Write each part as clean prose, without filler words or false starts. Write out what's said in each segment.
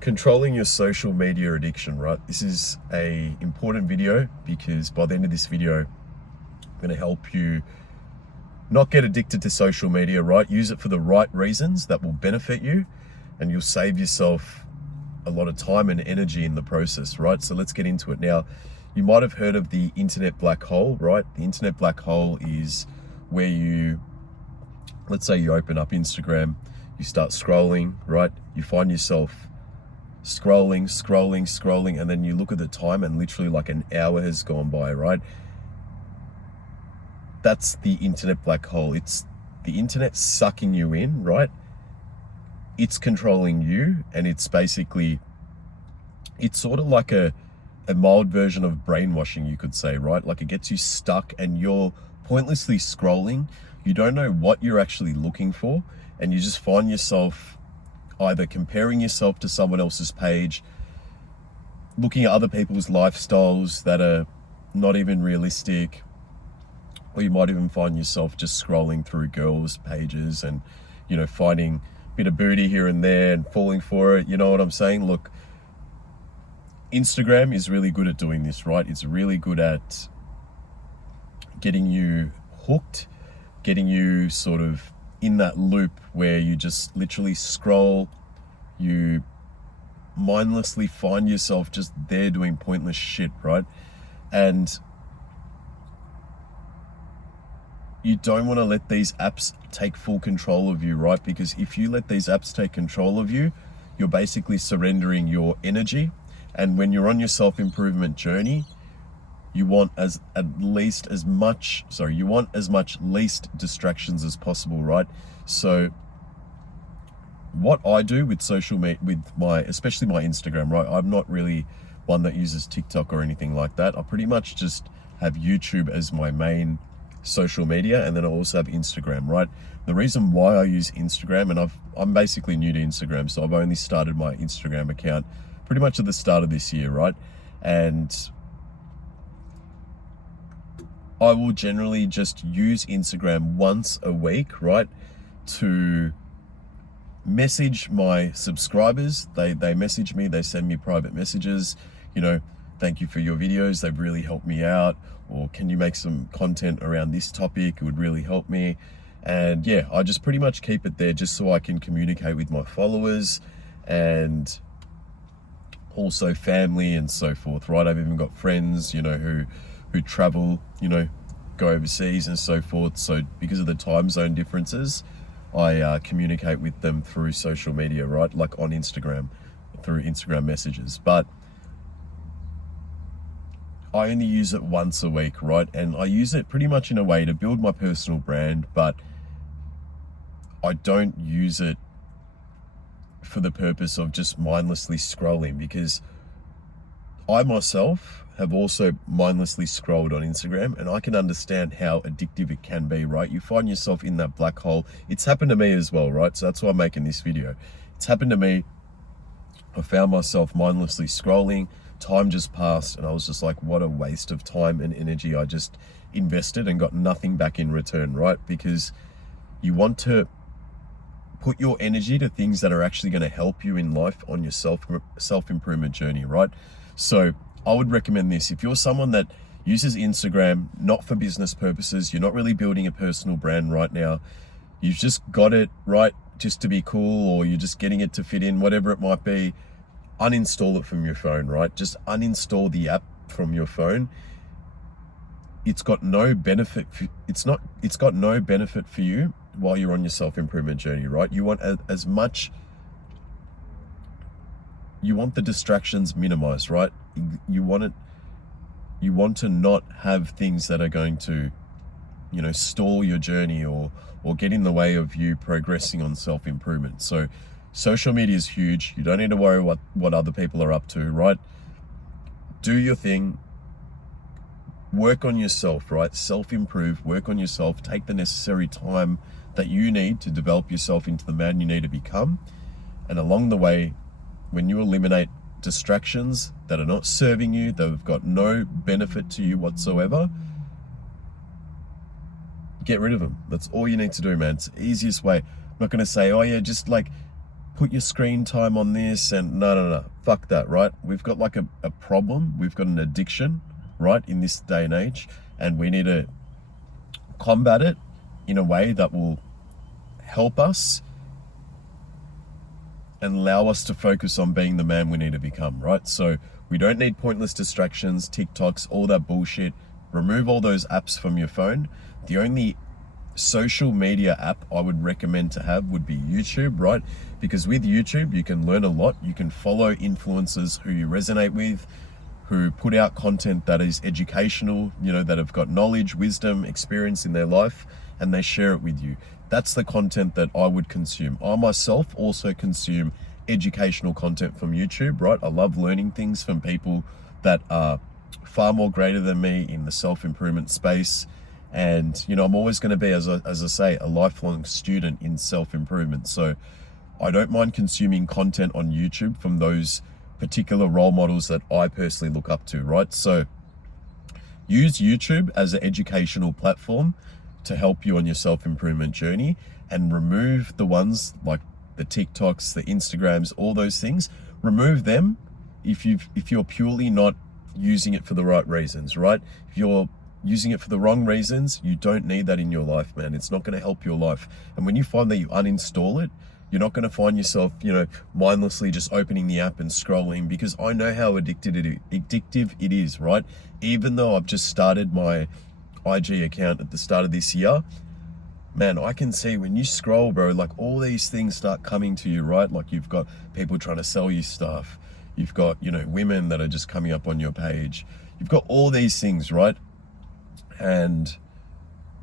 Controlling your social media addiction, right? This is a important video because by the end of this video, I'm going to help you not get addicted to social media, right? Use it for the right reasons that will benefit you, and you'll save yourself a lot of time and energy in the process, right? So let's get into it. Now, you might have heard of the internet black hole, right? The internet black hole is where let's say you open up Instagram, you start scrolling, right? You find yourself scrolling, and then you look at the time and literally like an hour has gone by, right? That's the internet black hole. It's the internet sucking you in, right? It's controlling you, and it's sort of like a mild version of brainwashing, you could say, right? Like it gets you stuck and you're pointlessly scrolling. You don't know what you're actually looking for, and you just find yourself either comparing yourself to someone else's page, looking at other people's lifestyles that are not even realistic, or you might even find yourself just scrolling through girls' pages and, finding a bit of booty here and there and falling for it. You know what I'm saying? Look, Instagram is really good at doing this, right? It's really good at getting you hooked, getting you sort of in that loop where you just literally scroll, you mindlessly find yourself just there doing pointless shit, right? And you don't want to let these apps take full control of you, right? Because if you let these apps take control of you, you're basically surrendering your energy. And when you're on your self-improvement journey, you want as much least distractions as possible, right? So what I do with social media, especially my Instagram, right? I'm not really one that uses TikTok or anything like that. I pretty much just have YouTube as my main social media, and then I also have Instagram, right? The reason why I use Instagram, and I'm basically new to Instagram, so I've only started my Instagram account pretty much at the start of this year, right? And I will generally just use Instagram once a week, right, to message my subscribers. They message me, they send me private messages, thank you for your videos, they've really helped me out, or can you make some content around this topic, it would really help me. And yeah, I just pretty much keep it there just so I can communicate with my followers and also family and so forth, right? I've even got friends, who travel, go overseas and so forth. So because of the time zone differences, I communicate with them through social media, right? Like on Instagram, through Instagram messages. But I only use it once a week, right? And I use it pretty much in a way to build my personal brand, but I don't use it for the purpose of just mindlessly scrolling, because I myself have also mindlessly scrolled on Instagram, and I can understand how addictive it can be, right? You find yourself in that black hole. It's happened to me as well, right? So that's why I'm making this video. It's happened to me. I found myself mindlessly scrolling. Time just passed, and I was just like, what a waste of time and energy I just invested and got nothing back in return, right? Because you want to put your energy to things that are actually going to help you in life on your self-improvement journey, right? So I would recommend this. If you're someone that uses Instagram not for business purposes, you're not really building a personal brand right now, you've just got it, right, just to be cool, or you're just getting it to fit in, whatever it might be, uninstall it from your phone, right? Just uninstall the app from your phone. It's got no benefit. It's got no benefit for you while you're on your self-improvement journey, right? You want you want the distractions minimized, right? You want to not have things that are going to, stall your journey or get in the way of you progressing on self-improvement. So social media is huge. You don't need to worry what other people are up to, right? Do your thing. Work on yourself, right? Self-improve, work on yourself, take the necessary time that you need to develop yourself into the man you need to become. And along the way, when you eliminate distractions that are not serving you, that have got no benefit to you whatsoever, get rid of them. That's all you need to do, man. It's the easiest way. I'm not going to say, oh yeah, just like put your screen time on this, and no, fuck that, right? We've got like a problem, we've got an addiction, right, in this day and age, and we need to combat it in a way that will help us and allow us to focus on being the man we need to become, right? So we don't need pointless distractions, TikToks, all that bullshit. Remove all those apps from your phone. The only social media app I would recommend to have would be YouTube, right? Because with YouTube, you can learn a lot. You can follow influencers who you resonate with, who put out content that is educational, that have got knowledge, wisdom, experience in their life, and they share it with you. That's the content that I would consume. I myself also consume educational content from YouTube, right? I love learning things from people that are far more greater than me in the self-improvement space. And, I'm always going to be, as I say, a lifelong student in self-improvement. So I don't mind consuming content on YouTube from those particular role models that I personally look up to, right? So use YouTube as an educational platform to help you on your self-improvement journey, and remove the ones like the TikToks, the Instagrams, all those things. Remove them if you're purely not using it for the right reasons, right? If you're using it for the wrong reasons, you don't need that in your life, man. It's not going to help your life. And when you find that you uninstall it, you're not going to find yourself, mindlessly just opening the app and scrolling, because I know how addictive it is, right? Even though I've just started my IG account at the start of this year, man, I can see when you scroll, bro, like all these things start coming to you, right? Like you've got people trying to sell you stuff. You've got, women that are just coming up on your page. You've got all these things, right? And,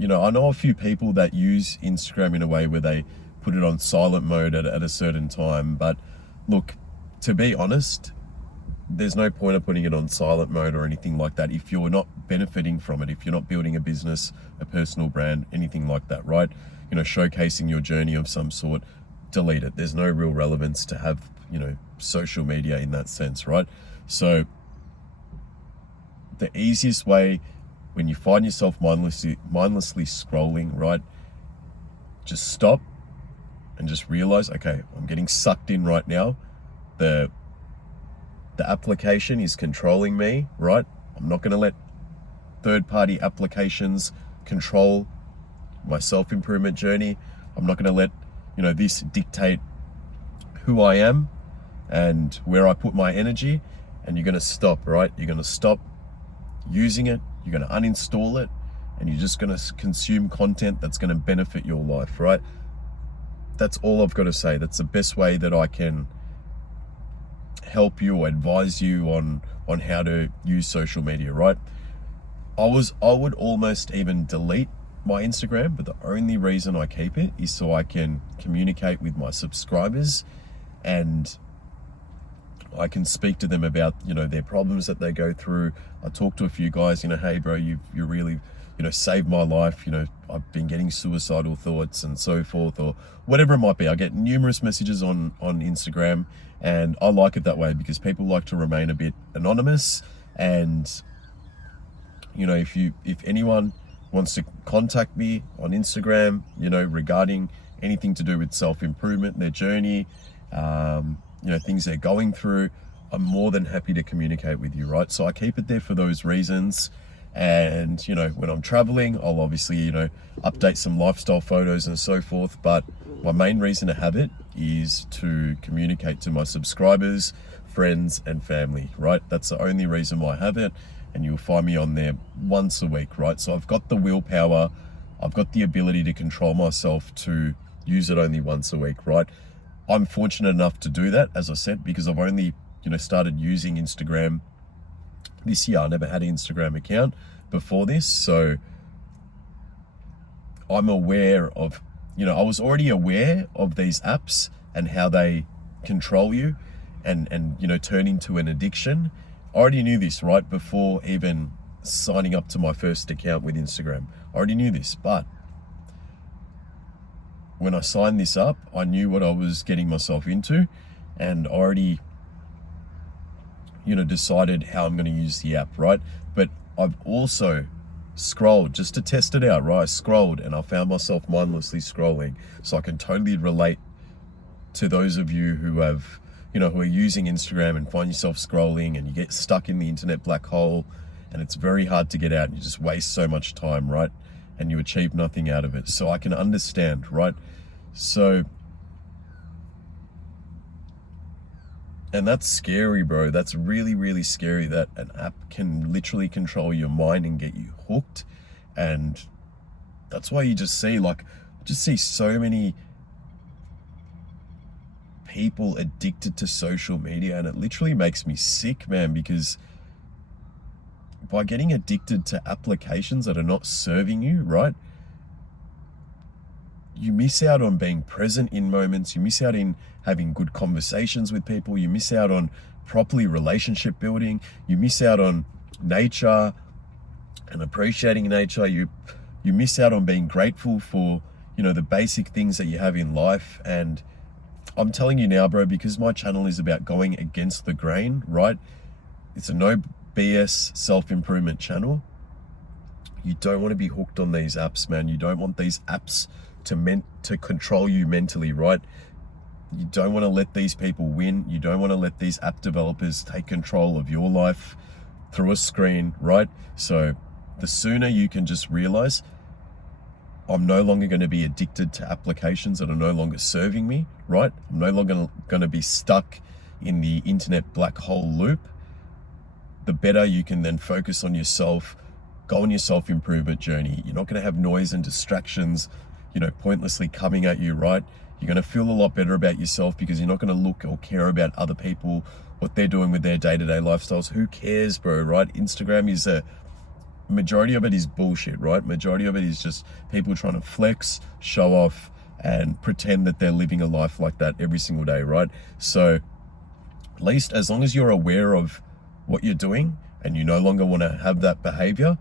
I know a few people that use Instagram in a way where they put it on silent mode at a certain time. But look, to be honest, there's no point of putting it on silent mode or anything like that if you're not benefiting from it, if you're not building a business, a personal brand, anything like that, right? Showcasing your journey of some sort. Delete it. There's no real relevance to have, social media in that sense, right? So the easiest way, when you find yourself mindlessly scrolling, right, just stop and just realize, okay, I'm getting sucked in right now. The application is controlling me, right? I'm not going to let third-party applications control my self-improvement journey. I'm not going to let, this dictate who I am and where I put my energy. And you're going to stop, right? You're going to stop using it. You're going to uninstall it, and you're just going to consume content that's going to benefit your life, right? That's all I've got to say. That's the best way that I can help you or advise you on how to use social media, right? I would almost even delete my Instagram, but the only reason I keep it is so I can communicate with my subscribers, and I can speak to them about, their problems that they go through. I talk to a few guys, hey bro, you really, saved my life. I've been getting suicidal thoughts and so forth, or whatever it might be. I get numerous messages on Instagram, and I like it that way because people like to remain a bit anonymous. And, if anyone wants to contact me on Instagram, regarding anything to do with self-improvement, their journey, things they're going through, I'm more than happy to communicate with you, right? So I keep it there for those reasons. And, when I'm traveling, I'll obviously, update some lifestyle photos and so forth. But my main reason to have it is to communicate to my subscribers, friends, and family, right? That's the only reason why I have it. And you'll find me on there once a week, right? So I've got the willpower, I've got the ability to control myself to use it only once a week, right? I'm fortunate enough to do that, as I said, because I've only, started using Instagram this year. I never had an Instagram account before this. So I'm aware of, I was already aware of these apps and how they control you and turn into an addiction. I already knew this, right, before even signing up to my first account with Instagram. I already knew this, but when I signed this up, I knew what I was getting myself into, and already, decided how I'm going to use the app, right? But I've also scrolled just to test it out, right? I scrolled and I found myself mindlessly scrolling. So I can totally relate to those of you who have, who are using Instagram and find yourself scrolling and you get stuck in the internet black hole and it's very hard to get out and you just waste so much time, right? And you achieve nothing out of it. So I can understand, right? So, and that's scary, bro. That's really, really scary that an app can literally control your mind and get you hooked. And that's why you just see so many people addicted to social media, and it literally makes me sick, man, because by getting addicted to applications that are not serving you, right, you miss out on being present in moments, you miss out in having good conversations with people, you miss out on properly relationship building, you miss out on nature and appreciating nature, you miss out on being grateful for, the basic things that you have in life. And I'm telling you now, bro, because my channel is about going against the grain, right? It's a no BS self-improvement channel. You don't want to be hooked on these apps, man. You don't want these apps to control you mentally, right? You don't want to let these people win. You don't want to let these app developers take control of your life through a screen, right? So the sooner you can just realize, I'm no longer going to be addicted to applications that are no longer serving me, right? I'm no longer going to be stuck in the internet black hole loop. The better you can then focus on yourself, go on your self-improvement journey. You're not going to have noise and distractions, pointlessly coming at you, right? You're going to feel a lot better about yourself because you're not going to look or care about other people, what they're doing with their day-to-day lifestyles. Who cares, bro, right? Instagram is majority of it is bullshit, right? Majority of it is just people trying to flex, show off, and pretend that they're living a life like that every single day, right? So at least as long as you're aware of what you're doing and you no longer want to have that behavior,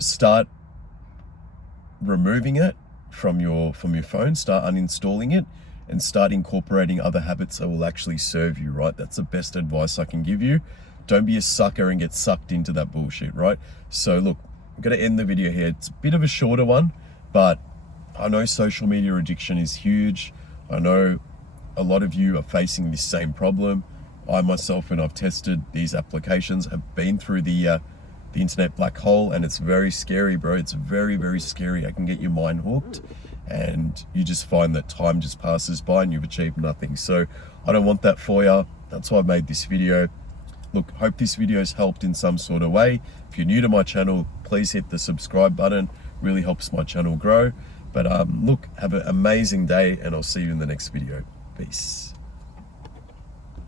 start removing it from your phone, start uninstalling it, and start incorporating other habits that will actually serve you, right? That's the best advice I can give you. Don't be a sucker and get sucked into that bullshit, right? So look, I'm going to end the video here. It's a bit of a shorter one, but I know social media addiction is huge. I know a lot of you are facing this same problem. I myself, when I've tested these applications, have been through the internet black hole, and it's very scary, bro. It's very, very scary. I can get your mind hooked, and you just find that time just passes by and you've achieved nothing. So I don't want that for you. That's why I made this video. Look, hope this video has helped in some sort of way. If you're new to my channel, please hit the subscribe button. Really helps my channel grow. But look, have an amazing day, and I'll see you in the next video. Peace.